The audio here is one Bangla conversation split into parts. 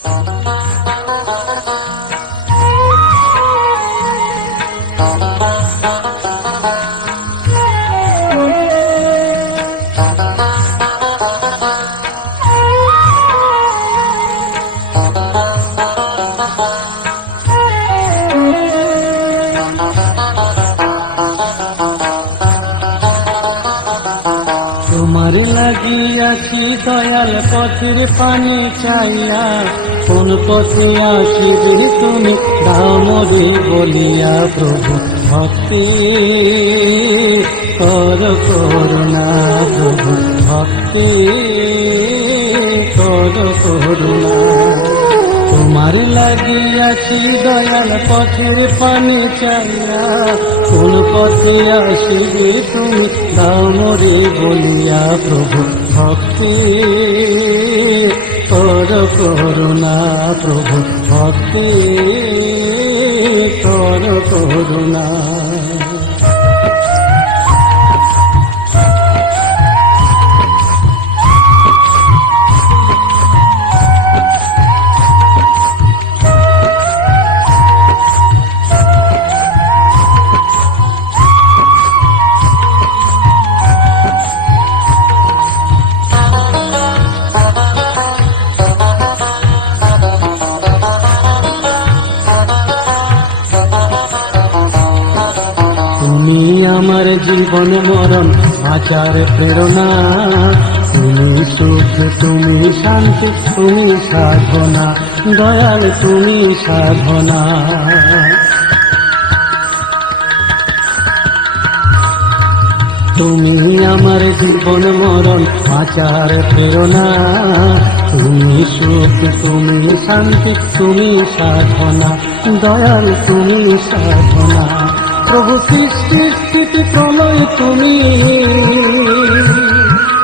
তোমার লাগিয়াছি দয়াল পথের পানি চাইয়া, কোন পথে আসিবে তুমি দাও মোরে বলিয়া। প্রভু ভক্তি কর করুণা, প্রভু ভক্তি কর করুণা। তোমার লাগিয়াছি দয়াল পথের পানি চাইয়া, কোন পথে আসিবে তুমি দাও মোরে বলিয়া। প্রভু ভক্তি কর করুণা, প্রভু ভক্তি কর করুণা। তুমি আমার জীবন মরণ আচার প্রেরণা, তুমি সুখ তুমি শান্তি তুমি সাধনা, দয়াল তুমি সাধনা। তুমি আমার জীবন মরণ আচার প্রেরণা, তুমি সুখ তুমি শান্তি তুমি সাধনা, দয়াল তুমি সাধনা। প্রভু সৃষ্টি স্থিতি প্রলয় তুমি,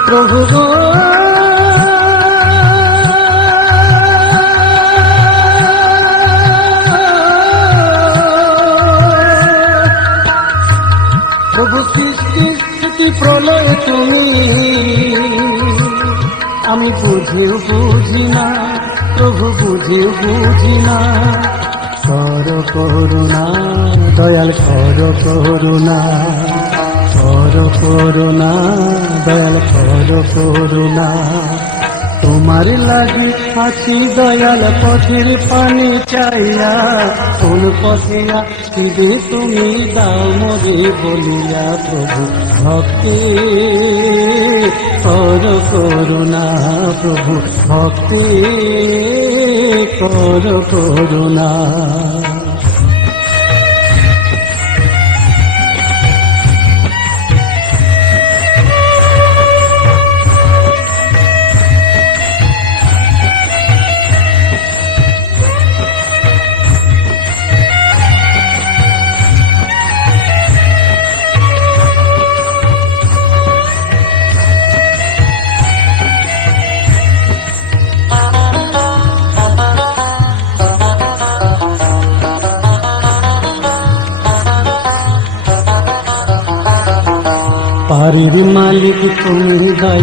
প্রভু গো প্রভু সৃষ্টি স্থিতি প্রলয় তুমি। আমি বুঝিও বুঝি না প্রভু, বুঝিও বুঝি না। কর করুণা দয়াল কর করুণা, কর করুণা দয়াল কর করুণা। তোমার লাগি আছি দয়াল পথের পানি চাইয়া, কোন পথে আসিবে তুমি দাও মোরে বলিয়া। প্রভু ভক্তি কর করুণা, প্রভু ভক্তি কর করুণা। পারির মালিক তুমি দয়া